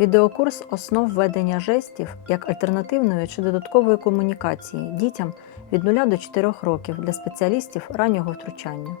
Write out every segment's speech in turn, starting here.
Відеокурс основ ведення жестів як альтернативної чи додаткової комунікації дітям від 0 до 4 років для спеціалістів раннього втручання.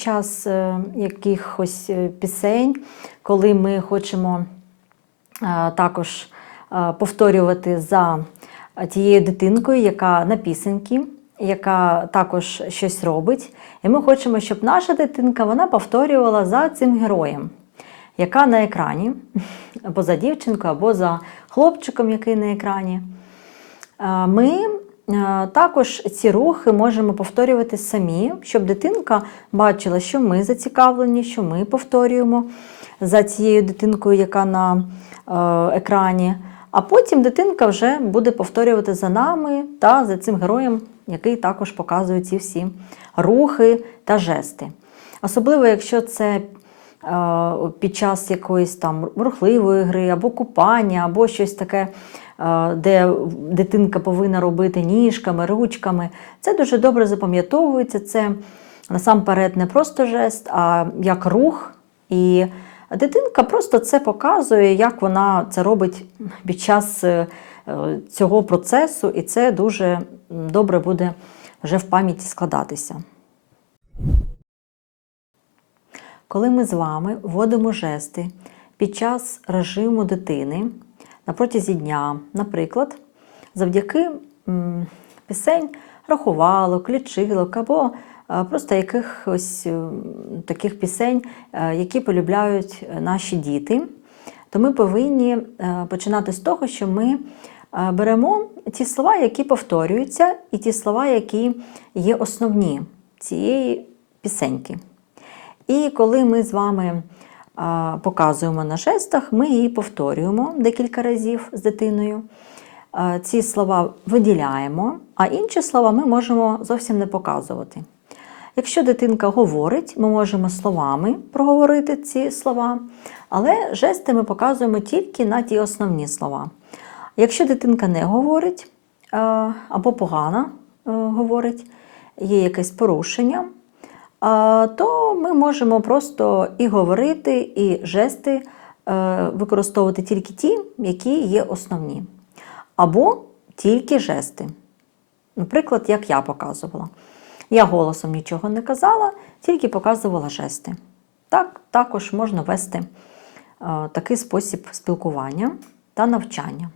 Час е, якихось е, пісень, коли ми хочемо е, також повторювати за тією дитинкою, яка на пісеньки, яка також щось робить, і ми хочемо, щоб наша дитинка вона повторювала за цим героєм, яка на екрані, або за дівчинкою, або за хлопчиком, який на екрані. Ми також ці рухи можемо повторювати самі, щоб дитинка бачила, що ми зацікавлені, що ми повторюємо за цією дитинкою, яка на е, екрані. А потім дитинка вже буде повторювати за нами та за цим героєм, який також показує ці всі рухи та жести. Особливо, якщо це е, під час якоїсь там рухливої гри, або купання, або щось таке, е, де дитинка повинна робити ніжками, ручками. Це дуже добре запам'ятовується. Це насамперед не просто жест, а як рух. І дитинка просто це показує, як вона це робить під час е, е, цього процесу, і це дуже добре буде вже в пам'яті складатися. Коли ми з вами вводимо жести під час режиму дитини на протязі дня, наприклад, завдяки м, пісень, рахувалок, лічилок або е, просто якихось е, таких пісень, е, які полюбляють наші діти, то ми повинні починати з того, що ми беремо ті слова, які повторюються, і ті слова, які є основні цієї пісеньки. І коли ми з вами показуємо на жестах, ми її повторюємо декілька разів з дитиною. Ці слова виділяємо, а інші слова ми можемо зовсім не показувати. Якщо дитинка говорить, ми можемо словами проговорити ці слова, але жести ми показуємо тільки на ті основні слова. Якщо дитинка не говорить або погано е, говорить, є якесь порушення, то ми можемо просто і говорити, і жести е, використовувати тільки ті, які є основні. Або тільки жести. Наприклад, як я показувала. Я голосом нічого не казала, тільки показувала жести. Так, також можна вести е, такий спосіб спілкування та навчання.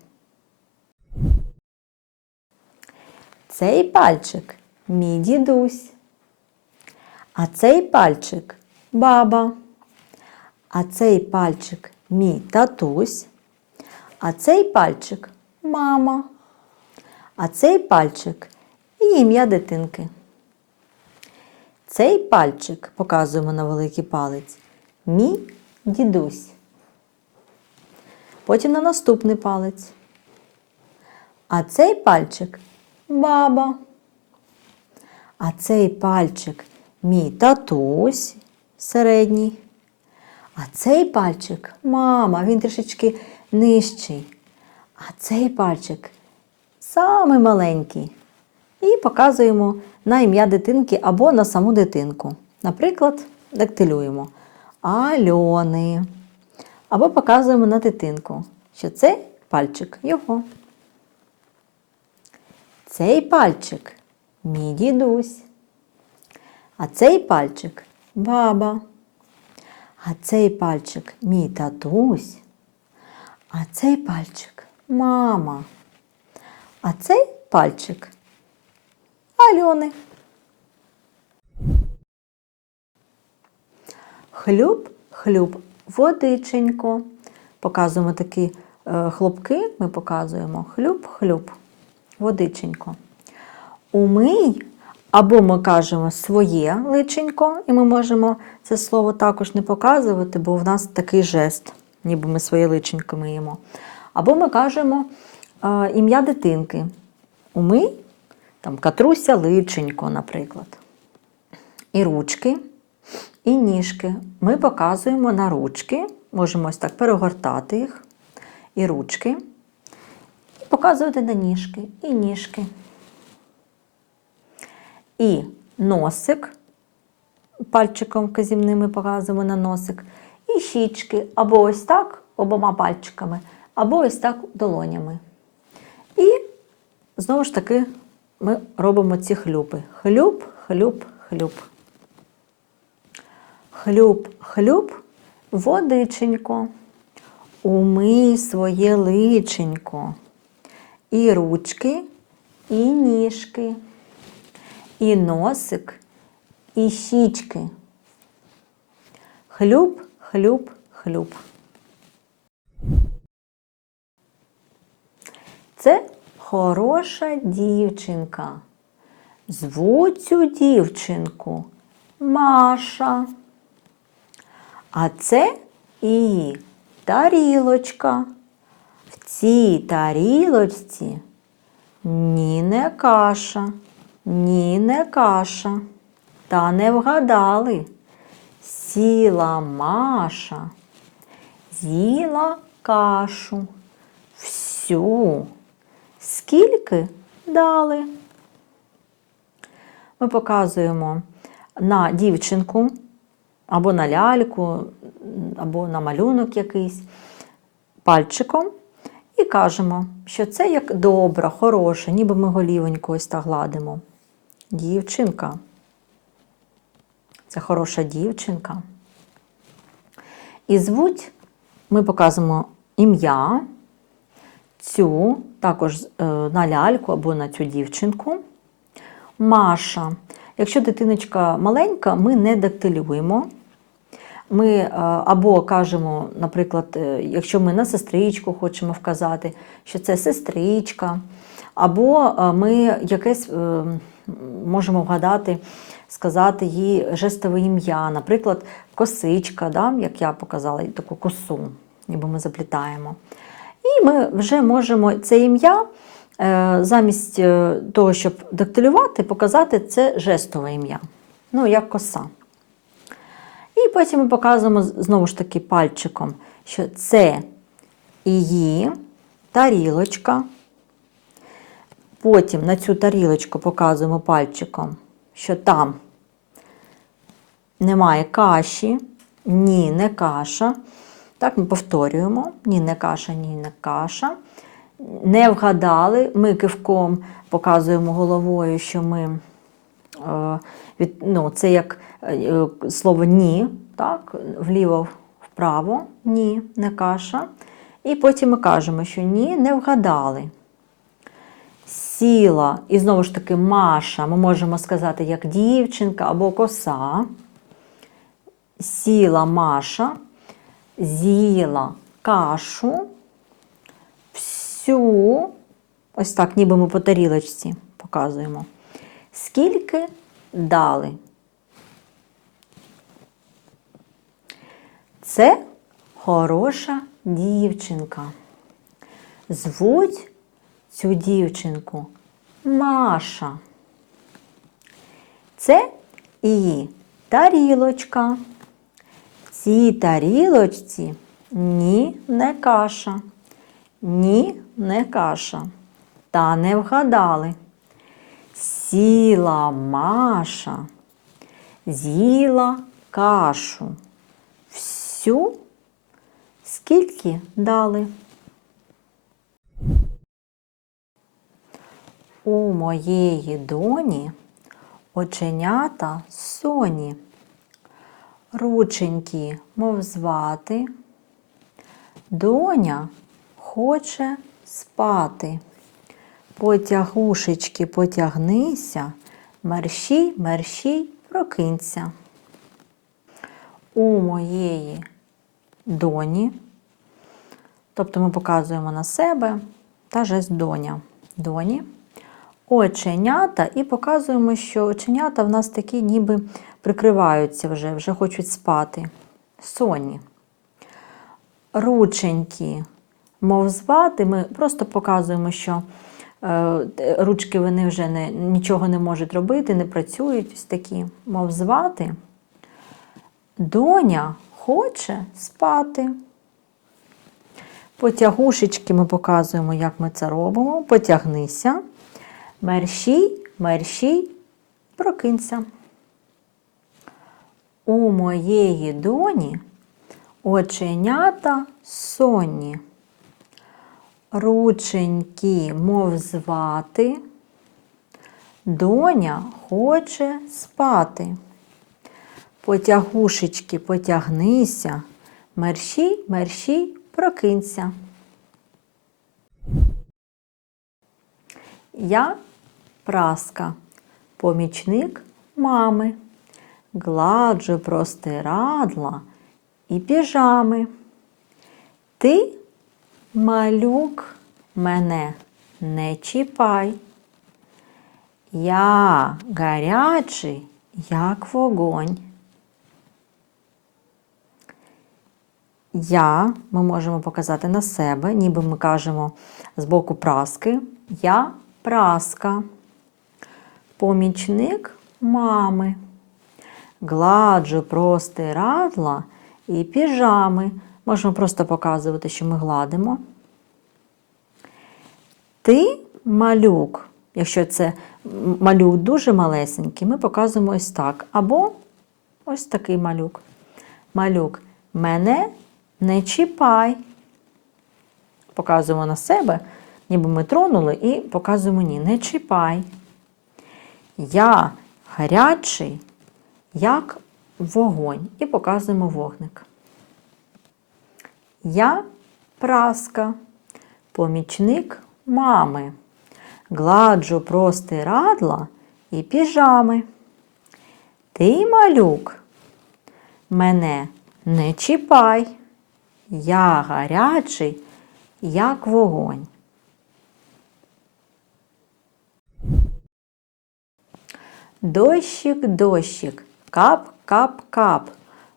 Цей пальчик мій дідусь. А цей пальчик баба. А цей пальчик мій татусь. А цей пальчик мама. А цей пальчик ім'я дитинки. Цей пальчик показуємо на великий палець. Мій дідусь. Потім на наступний палець. А цей пальчик баба. А цей пальчик мій татусь середній. А цей пальчик мама, він трішечки нижчий. А цей пальчик самий маленький. І показуємо на ім'я дитинки або на саму дитинку. Наприклад, дактилюємо Альони. Або показуємо на дитинку, що це пальчик його. Цей пальчик мій дідусь. А цей пальчик баба. А цей пальчик мій татусь. А цей пальчик мама. А цей пальчик Альони. Хлюб, хлюб, водиченько. Показуємо такі е, хлопки, ми показуємо хлюб, хлюб, водиченько. Умий, або ми кажемо своє личенько, і ми можемо це слово також не показувати, бо в нас такий жест, ніби ми своє личенько миємо. Або ми кажемо ім'я дитинки. Умий, там Катруся личенько, наприклад. І ручки, і ніжки. Ми показуємо на ручки, можемо ось так перегортати їх, і ручки, і показувати на ніжки, і ніжки. І носик, пальчиком казівним ми показуємо на носик, і щічки, або ось так обома пальчиками, або ось так долонями. І знову ж таки ми робимо ці хлюпи. Хлюп, хлюп, хлюп. Хлюп, хлюп, водиченько. Умий своє личенько. І ручки, і ніжки, носик, і щічки. Хлюп, хлюп, хлюп. Це хороша дівчинка. Звуть цю дівчинку Маша. А це її тарілочка. В цій тарілочці ні не каша, ні не каша. Та не вгадали. Сіла Маша, з'їла кашу. Всю. Скільки дали? Ми показуємо на дівчинку або на ляльку, або на малюнок якийсь пальчиком і кажемо, що це як добра, хороша, ніби ми голівоньку ось так гладимо. Дівчинка. Це хороша дівчинка. І звуть ми показуємо ім'я, цю, також е, на ляльку або на цю дівчинку. Маша. Якщо дитиночка маленька, ми не дактилюємо. Ми е, або кажемо, наприклад, е, якщо ми на сестричку хочемо вказати, що це сестричка, або ми якесь е, можемо вгадати, сказати їй жестове ім'я, наприклад, косичка, да, як я показала, таку косу, ніби ми заплітаємо. І ми вже можемо це ім'я е, замість е, того, щоб дактилювати, показати це жестове ім'я, ну, як коса. І потім ми показуємо знову ж таки пальчиком, що це її тарілочка. Потім на цю тарілочку показуємо пальчиком, що там немає каші, ні, не каша. Так, ми повторюємо: ні, не каша, ні, не каша. Не вгадали, ми кивком показуємо головою, що ми е, від, ну, це як е, слово ні, так, вліво, вправо, ні, не каша. І потім ми кажемо, що ні, не вгадали. Сіла, і знову ж таки, Маша, ми можемо сказати як дівчинка або коса. Сіла Маша, з'їла кашу, всю, ось так, ніби ми по тарілочці показуємо. Скільки дали? Це хороша дівчинка. Звуть цю дівчинку Маша. Це її тарілочка. В цій тарілочці ні не каша. Ні не каша. Та не вгадали. Сіла Маша, з'їла кашу. Всю скільки дали? У моєї доні оченята соні, рученькі, мов звати, доня хоче спати. Потягушечки, потягнися, мерщій, мерщій, прокинься. У моєї доні, тобто ми показуємо на себе та жест доня. Доні. Оченята і показуємо, що оченята в нас такі ніби прикриваються вже, вже хочуть спати. Соні. Рученькі, мов звати, ми просто показуємо, що е, ручки вони вже не, нічого не можуть робити, не працюють ось такі, мов звати. Доня хоче спати. Потягушечки ми показуємо, як ми це робимо. Потягнися. Мерщій, мерщій, прокинься. У моєї доні оченята сонні. Рученьки, мов звати. Доня хоче спати. Потягушечки, потягнися, мерщій, мерщій, прокинься. Я праска, помічник мами, гладжу простирадла і піжами. Ти, малюк, мене не чіпай. Я гарячий, як вогонь. Я ми можемо показати на себе, ніби ми кажемо з боку праски. Я праска. Помічник мами. гладжу простирадла і піжами. Можемо просто показувати, що ми гладимо. Ти малюк. Якщо це малюк дуже малесенький, ми показуємо ось так. Або ось такий малюк. Малюк, мене не чіпай. Показуємо на себе, ніби ми тронули, і показуємо ні, не чіпай. Я гарячий, як вогонь. І показуємо вогник. Я праска, помічник мами. Гладжу простирадла і піжами. Ти, малюк, мене не чіпай. Я гарячий, як вогонь. Дощик, дощик, кап, кап, кап,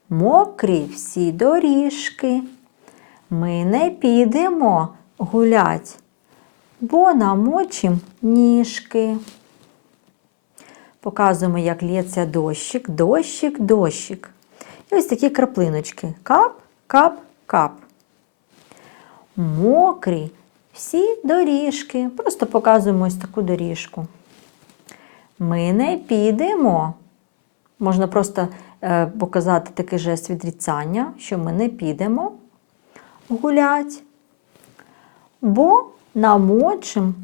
мокрі всі доріжки. Ми не підемо гулять, бо намочим ніжки. Показуємо, як лється дощик, дощик, дощик. І ось такі краплиночки. Кап, кап, кап. Мокрі всі доріжки. Просто показуємо ось таку доріжку. Ми не підемо. Можна просто е, показати такий жест відрицання, що ми не підемо гулять, бо намочим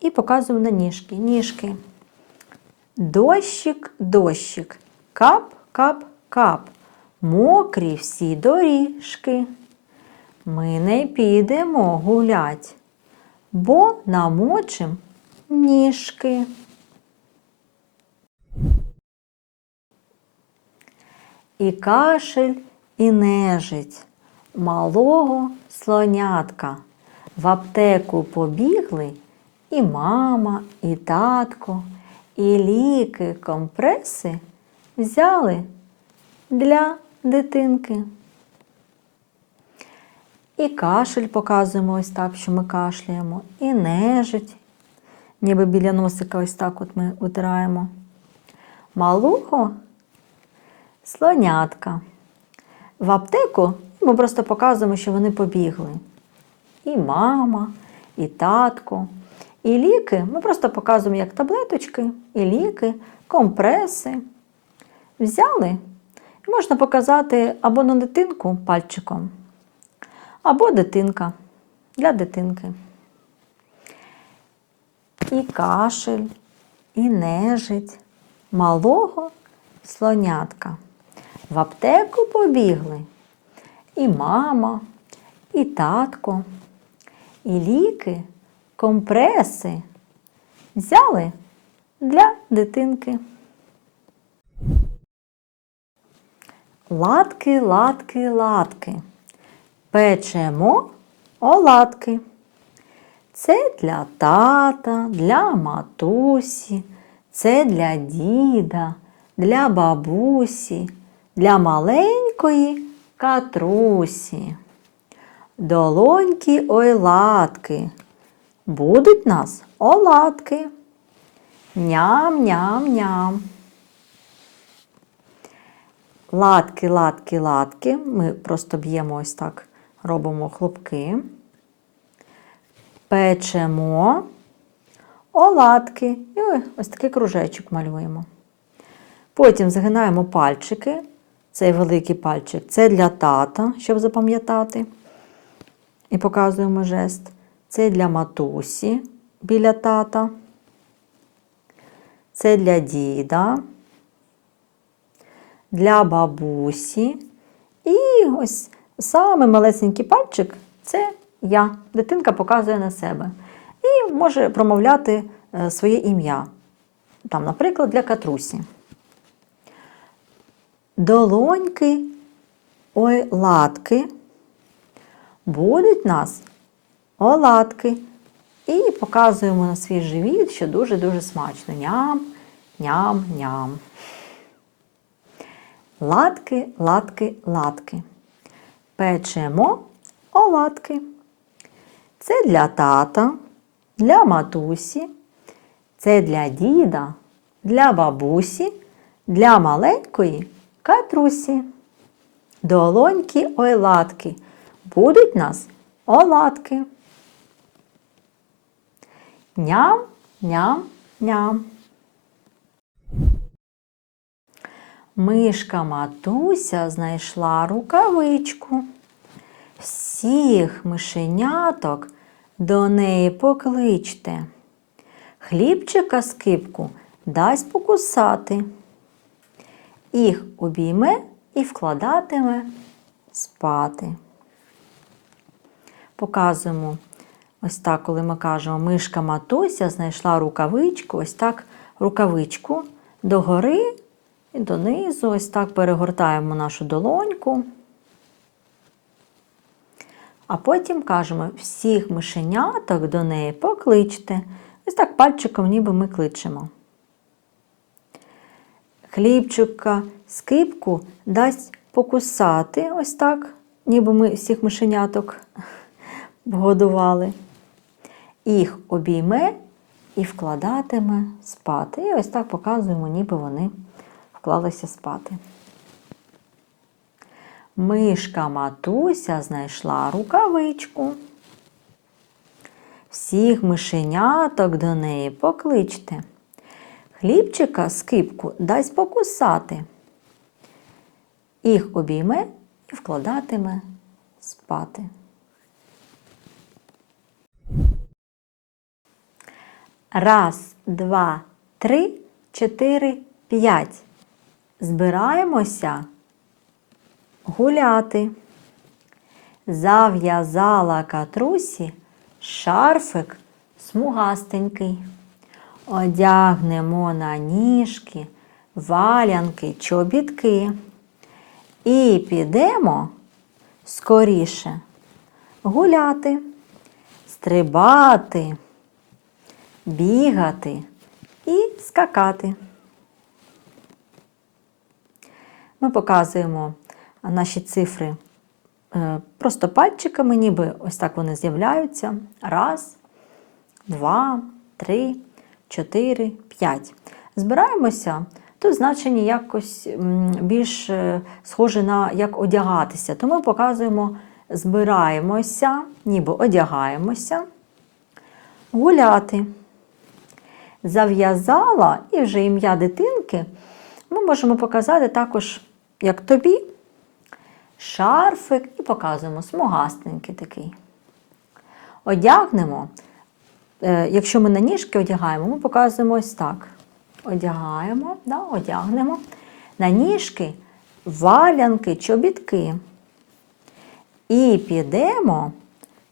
і показуємо на ніжки. Ніжки. Дощик, дощик, кап, кап, кап. Мокрі всі доріжки. Ми не підемо гулять, бо намочим ніжки. І кашель, і нежить малого слонятка. В аптеку побігли і мама, і татко, і ліки, компреси взяли для дитинки. І кашель показуємо ось так, що ми кашляємо, і нежить, ніби біля носика ось так от ми утираємо. Малого слонятка. В аптеку ми просто показуємо, що вони побігли. І мама, і татко, і ліки. Ми просто показуємо, як таблеточки, і ліки, компреси. Взяли і можна показати або на дитинку пальчиком, або дитинка для дитинки. І кашель, і нежить малого слонятка. В аптеку побігли і мама, і татко, і ліки, компреси взяли для дитинки. Латки, латки, латки. Печемо оладки. Це для тата, для матусі, це для діда, для бабусі, для маленької катрусі. Долоньки ой латки. Будуть нас оладки. Ням-ням-ням. Латки, латки, латки. Ми просто б'ємо ось так, робимо хлопки. Печемо оладки. І ось такий кружечок малюємо. Потім загинаємо пальчики. Цей великий пальчик це для тата, щоб запам'ятати. І показуємо жест. Це для матусі біля тата. Це для діда, для бабусі. І ось саме малесенький пальчик це я. Дитинка показує на себе. І може промовляти е, своє ім'я. Там, наприклад, для катрусі. Долоньки, ой, латки. Будуть нас оладки. І показуємо на свій живіт, що дуже-дуже смачно. Ням, ням, ням. Латки, латки, латки. Печемо оладки. Це для тата, для матусі, це для діда, для бабусі, для маленької катрусі. Долоньки ойладки. Будуть нас оладки. Ням, ням, ням. Мишка матуся знайшла рукавичку. Всіх мишеняток до неї покличте. Хлібчика скипку дасть покусати. Їх обійме і вкладатиме спати. Показуємо ось так, коли ми кажемо, мишка матуся знайшла рукавичку, ось так рукавичку догори і донизу, ось так перегортаємо нашу долоньку. А потім кажемо, всіх мишеняток до неї покличте. Ось так пальчиком ніби ми кличемо. Хлібчика, скипку дасть покусати, ось так, ніби ми всіх мишеняток годували. Їх обійме і вкладатиме спати. І ось так показуємо, ніби вони вклалися спати. Мишка матуся знайшла рукавичку. Всіх мишеняток до неї покличте. Хлібчика скипку дасть покусати. Їх обійме і вкладатиме спати. Раз, два, три, чотири, п'ять. Збираємося гуляти. Зав'язала катрусі шарфик смугастенький. Одягнемо на ніжки, валянки, чобітки. І підемо скоріше гуляти, стрибати, бігати і скакати. Ми показуємо наші цифри е, просто пальчиками, ніби ось так вони з'являються. Раз, два, три, чотири, п'ять. Збираємося. Тут значення якось більш е, схоже на як одягатися. Тому показуємо збираємося, ніби одягаємося, гуляти. Зав'язала і вже ім'я дитинки ми можемо показати також, як тобі, шарфик і показуємо смугастенький такий. Одягнемо. Е, Якщо ми на ніжки одягаємо, ми показуємо ось так. Одягаємо, да, одягнемо. На ніжки валянки, чобітки. І підемо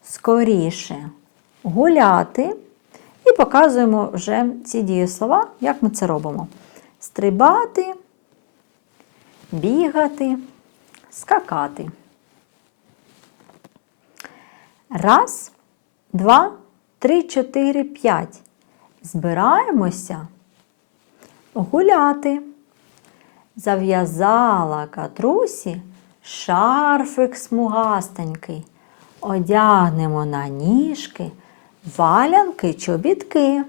скоріше гуляти. І показуємо вже ці дієслова, як ми це робимо. Стрибати, бігати, скакати. Раз, два, чотири, п'ять. Збираємося гуляти. Зав'язала катрусі шарфик смугастенький. Одягнемо на ніжки, валянки, чобітки.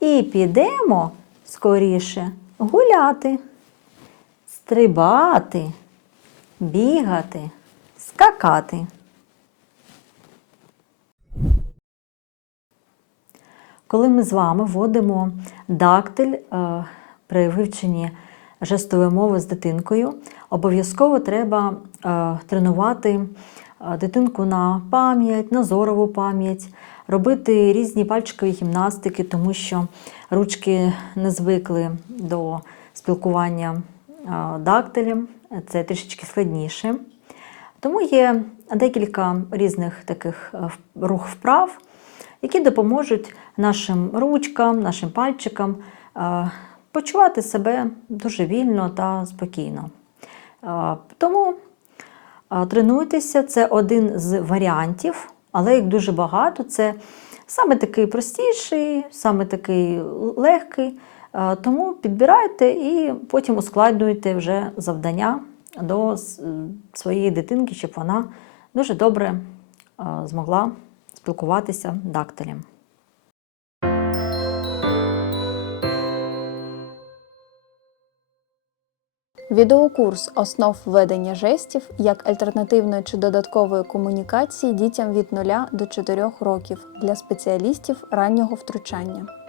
І підемо скоріше гуляти, стрибати, бігати, скакати. Коли ми з вами вводимо дактиль е, при вивченні жестової мови з дитинкою, обов'язково треба е, тренувати е, дитинку на пам'ять, на зорову пам'ять, робити різні пальчикові гімнастики, тому що ручки не звикли до спілкування дактилем, це трішечки складніше. Тому є декілька різних таких рух вправ, які допоможуть нашим ручкам, нашим пальчикам е, почувати себе дуже вільно та спокійно. Е, Тому е, тренуйтеся, це один з варіантів, але їх дуже багато. Це саме такий простіший, саме такий легкий. Тому підбирайте і потім ускладнюйте вже завдання до своєї дитинки, щоб вона дуже добре змогла спілкуватися дактилем. Відеокурс основ ведення жестів як альтернативної чи додаткової комунікації дітям від 0 до 4 років для спеціалістів раннього втручання.